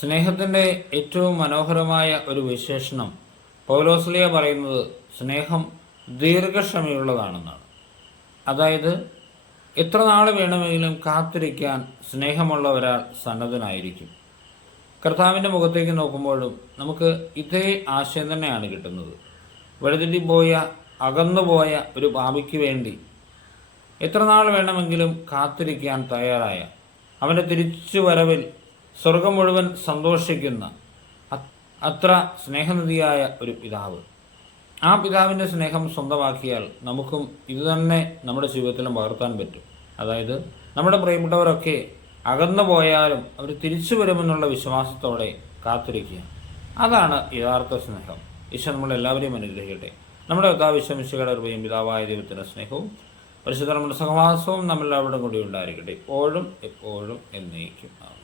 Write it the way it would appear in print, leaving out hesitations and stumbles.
സ്നേഹത്തിൻ്റെ ഏറ്റവും മനോഹരമായ ഒരു വിശേഷണം പൗലോസ്ലീഹ പറയുന്നത് സ്നേഹം ദീർഘക്ഷമയുള്ളതാണെന്നാണ്. അതായത് എത്ര നാൾ വേണമെങ്കിലും കാത്തിരിക്കാൻ സ്നേഹമുള്ള ഒരാൾ സന്നദ്ധനായിരിക്കും. കർത്താവിൻ്റെ മുഖത്തേക്ക് നോക്കുമ്പോഴും നമുക്ക് ഇതേ ആശയം തന്നെയാണ് കിട്ടുന്നത്. വഴിതെറ്റിപ്പോയ അകന്നുപോയ ഒരു പാപിക്ക് വേണ്ടി എത്ര നാൾ വേണമെങ്കിലും കാത്തിരിക്കാൻ തയ്യാറായ, അവൻ്റെ തിരിച്ചുവരവിൽ സ്വർഗം മുഴുവൻ സന്തോഷിക്കുന്ന അത്ര സ്നേഹനിധിയായ ഒരു പിതാവ്. ആ പിതാവിൻ്റെ സ്നേഹം സ്വന്തമാക്കിയാൽ നമുക്കും ഇതുതന്നെ നമ്മുടെ ജീവിതത്തിലും പകർത്താൻ പറ്റും. അതായത് നമ്മുടെ പ്രിയപ്പെട്ടവരൊക്കെ അകന്നു പോയാലും അവർ തിരിച്ചു വരുമെന്നുള്ള വിശ്വാസത്തോടെ കാത്തിരിക്കുക. അതാണ് യഥാർത്ഥ സ്നേഹം. ഈശോ നമ്മളെല്ലാവരെയും അനുഗ്രഹിക്കട്ടെ. നമ്മുടെ കർത്താവ് ഈശോമിശിഹായുടെ കൃപയും പിതാവായ ദൈവത്തിൻ്റെ സ്നേഹവും പരിശുദ്ധ നമ്മുടെ സഹവാസവും നമ്മളെല്ലാവരുടെയും കൂടി ഉണ്ടായിരിക്കട്ടെ, ഇപ്പോഴും എപ്പോഴും എന്നേക്കും. ആമേൻ.